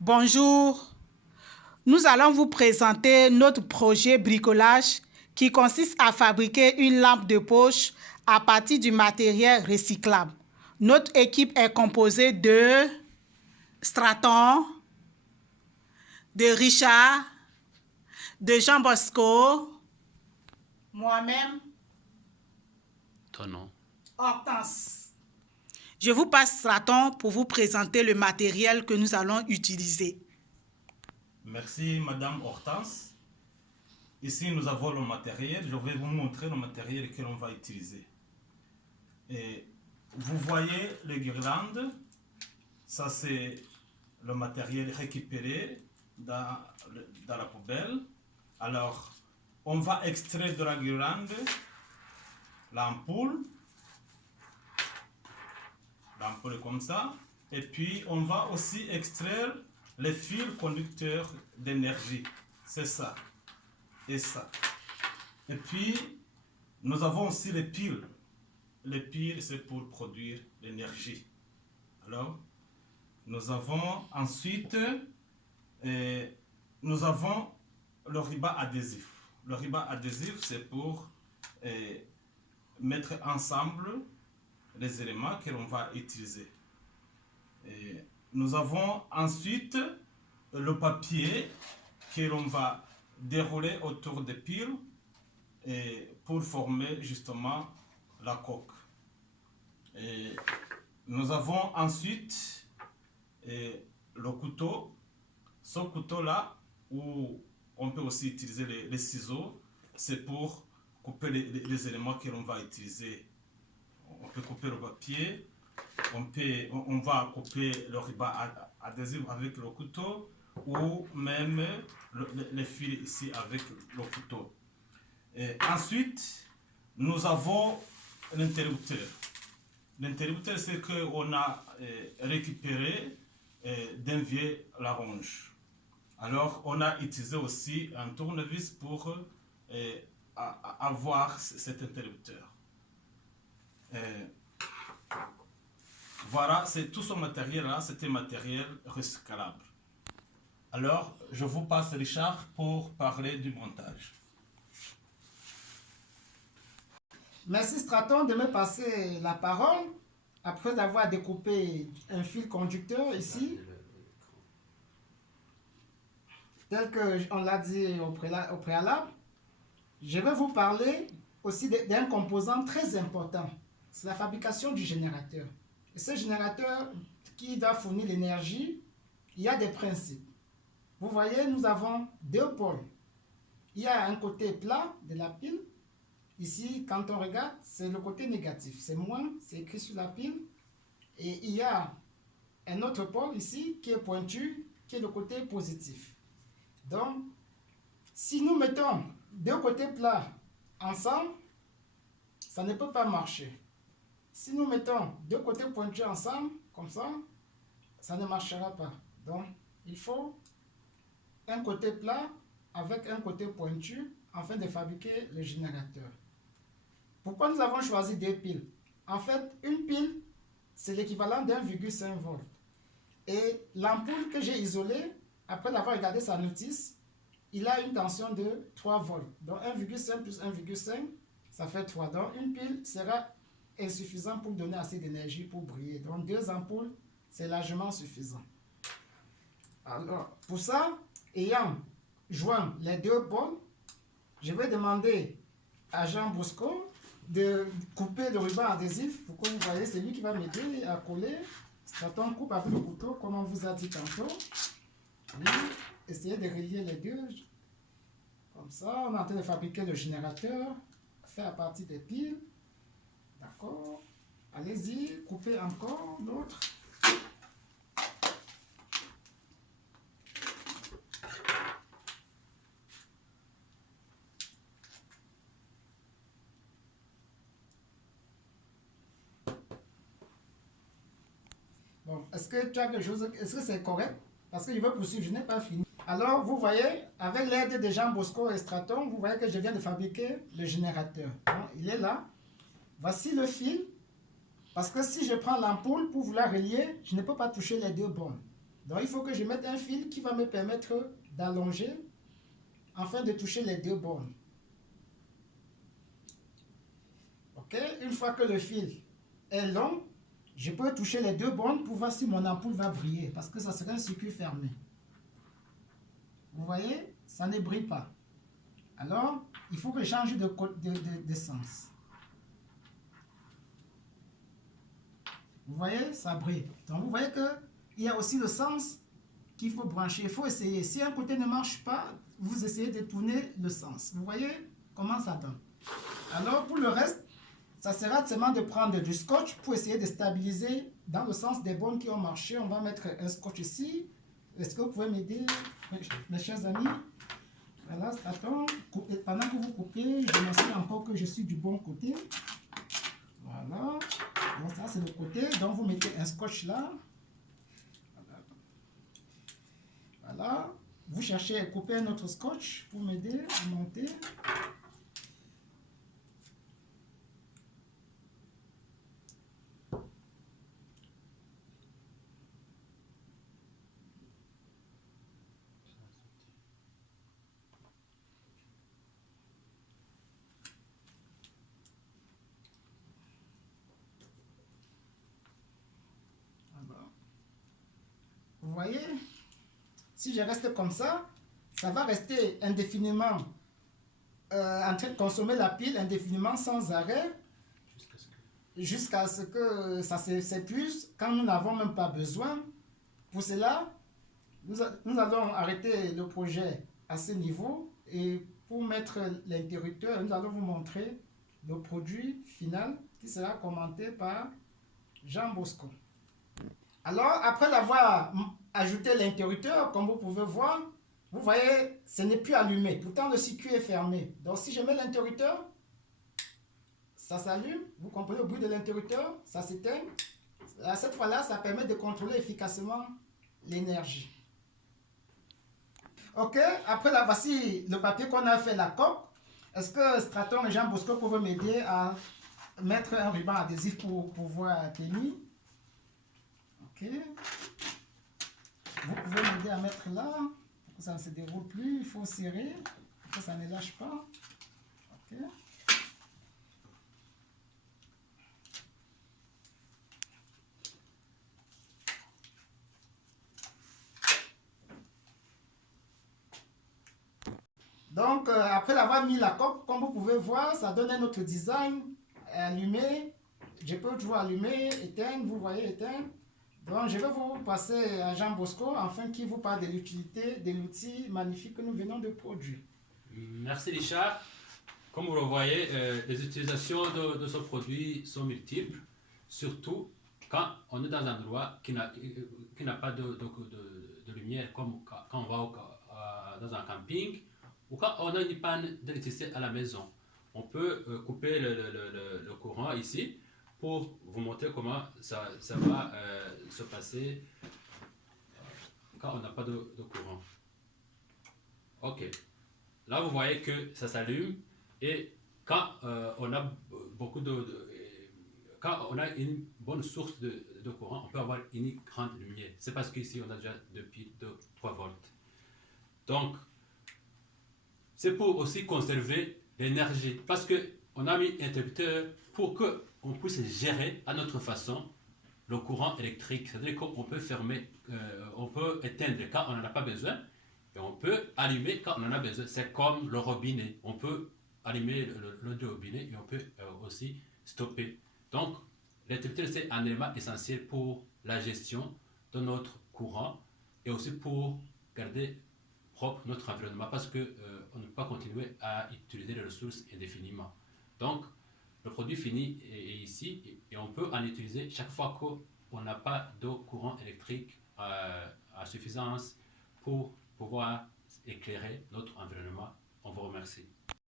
Bonjour, nous allons vous présenter notre projet bricolage qui consiste à fabriquer une lampe de poche à partir du matériel recyclable. Notre équipe est composée de Straton, de Richard, de Jean Bosco, moi-même, Ton nom? Hortense. Je vous passe Straton pour vous présenter le matériel que nous allons utiliser. Merci Madame Hortense. Ici nous avons le matériel. Je vais vous montrer le matériel que l'on va utiliser. Et vous voyez les guirlandes. Ça c'est le matériel récupéré dans la poubelle. Alors on va extraire de la guirlande l'ampoule. L'ampoule est comme ça. Et puis on va aussi extraire les fils conducteurs d'énergie. C'est ça. Et ça. Et puis, nous avons aussi les piles. Les piles, c'est pour produire l'énergie. Alors, nous avons ensuite, nous avons le ruban adhésif. Le ruban adhésif, c'est pour mettre ensemble les éléments que l'on va utiliser. Et nous avons ensuite le papier que l'on va dérouler autour des piles pour former justement la coque. Et nous avons ensuite le couteau. Ce couteau-là, où on peut aussi utiliser les ciseaux, c'est pour couper les éléments que l'on va utiliser. On peut couper le papier. On va couper le ruban adhésif avec le couteau ou même les fils ici avec le couteau. Et ensuite, nous avons l'interrupteur. L'interrupteur, c'est qu'on a récupéré d'un vieux larronge. Alors, on a utilisé aussi un tournevis pour avoir cet interrupteur. Voilà, c'est tout ce matériel-là, c'était matériel recyclable. Alors, je vous passe Richard pour parler du montage. Merci Straton de me passer la parole après avoir découpé un fil conducteur ici, tel qu'on l'a dit au préalable. Je vais vous parler aussi d'un composant très important, c'est la fabrication du générateur. Et ce générateur qui doit fournir l'énergie, il y a des principes. Vous voyez, nous avons deux pôles. Il y a un côté plat de la pile. Ici, quand on regarde, c'est le côté négatif. C'est moins, c'est écrit sur la pile. Et il y a un autre pôle ici qui est pointu, qui est le côté positif. Donc, si nous mettons deux côtés plats ensemble, ça ne peut pas marcher. Si nous mettons deux côtés pointus ensemble, comme ça ne marchera pas. Donc, il faut un côté plat avec un côté pointu afin de fabriquer le générateur. Pourquoi nous avons choisi deux piles? En fait, une pile, c'est l'équivalent d'1,5 V. Et l'ampoule que j'ai isolée, après avoir regardé sa notice, il a une tension de 3 volts. Donc 1,5 plus 1,5, ça fait 3. Donc une pile sera insuffisante pour donner assez d'énergie pour briller. Donc deux ampoules, c'est largement suffisant. Alors, pour ça, ayant joint les deux pôles, je vais demander à Jean Bosco de couper le ruban adhésif pour que vous voyez, c'est lui qui va m'aider à coller. Straton coupe avec le couteau, comme on vous a dit tantôt. Oui, essayez de relier les deux. Comme ça, on est en train de fabriquer le générateur fait à partir des piles. D'accord. Allez-y, coupez encore l'autre. Bon, est-ce que tu as quelque chose, est-ce que c'est correct? Parce que je veux poursuivre, je n'ai pas fini. Alors, vous voyez, avec l'aide de Jean Bosco et Straton, vous voyez que je viens de fabriquer le générateur. Bon, il est là. Voici le fil. Parce que si je prends l'ampoule pour vouloir relier, je ne peux pas toucher les deux bornes. Donc, il faut que je mette un fil qui va me permettre d'allonger afin de toucher les deux bornes. Ok, une fois que le fil est long, je peux toucher les deux bornes pour voir si mon ampoule va briller, parce que ça serait un circuit fermé. Vous voyez, ça ne brille pas. Alors, il faut que je change de sens. Vous voyez, ça brille. Donc, vous voyez qu'il y a aussi le sens qu'il faut brancher. Il faut essayer. Si un côté ne marche pas, vous essayez de tourner le sens. Vous voyez comment ça donne. Alors, pour le reste, ça sera seulement de prendre du scotch pour essayer de stabiliser dans le sens des bornes qui ont marché. On va mettre un scotch ici. Est-ce que vous pouvez m'aider, mes chers amis? Voilà, Straton. Pendant que vous coupez, je m'assure encore que je suis du bon côté. Voilà. Donc ça, c'est le côté. Donc, vous mettez un scotch là. Voilà. Vous cherchez à couper un autre scotch pour m'aider à monter. Vous voyez, si je reste comme ça va rester indéfiniment en train de consommer la pile indéfiniment sans arrêt jusqu'à ce que ça s'épuise quand nous n'avons même pas besoin. Pour cela, nous allons arrêter le projet à ce niveau et pour mettre l'interrupteur, nous allons vous montrer le produit final qui sera commenté par Jean Bosco. Alors, après avoir ajouté l'interrupteur, comme vous pouvez voir, vous voyez, ce n'est plus allumé. Pourtant, le circuit est fermé. Donc, si je mets l'interrupteur, ça s'allume. Vous comprenez le bruit de l'interrupteur, ça s'éteint. À cette fois-là, ça permet de contrôler efficacement l'énergie. Ok, après là, voici le papier qu'on a fait, la coque. Est-ce que Straton et Jean Bosco peuvent m'aider à mettre un ruban adhésif pour pouvoir tenir? Ok. Vous pouvez m'aider à mettre là, pour que ça ne se déroule plus. Il faut serrer, pour que ça ne lâche pas. Ok. Donc, après l'avoir mis la coque, comme vous pouvez voir, ça donne un autre design. Allumé, je peux toujours allumer, éteindre, vous voyez, éteindre. Donc, je vais vous passer à Jean Bosco, afin qu'il vous parle de l'utilité de l'outil magnifique que nous venons de produire. Merci Richard. Comme vous le voyez, les utilisations de ce produit sont multiples, surtout quand on est dans un endroit qui n'a pas de lumière, comme quand on va dans un camping, ou quand on a une panne d'électricité à la maison. On peut couper le courant ici pour vous montrer comment ça va se passer quand on n'a pas de courant. Ok. Là, vous voyez que ça s'allume et quand on a quand on a une bonne source de courant, on peut avoir une grande lumière. C'est parce qu'ici, on a déjà depuis 3 volts. Donc, c'est pour aussi conserver l'énergie. Parce qu'on a mis un interrupteur pour qu'on puisse gérer à notre façon le courant électrique. C'est-à-dire qu'on peut fermer, on peut éteindre quand on n'en a pas besoin, et on peut allumer quand on en a besoin. C'est comme le robinet. On peut allumer le robinet et on peut aussi stopper. Donc, l'interrupteur, c'est un élément essentiel pour la gestion de notre courant et aussi pour garder propre notre environnement parce qu'on ne peut pas continuer à utiliser les ressources indéfiniment. Donc, le produit fini est ici et on peut en utiliser chaque fois qu'on n'a pas de courant électrique à suffisance pour pouvoir éclairer notre environnement. On vous remercie.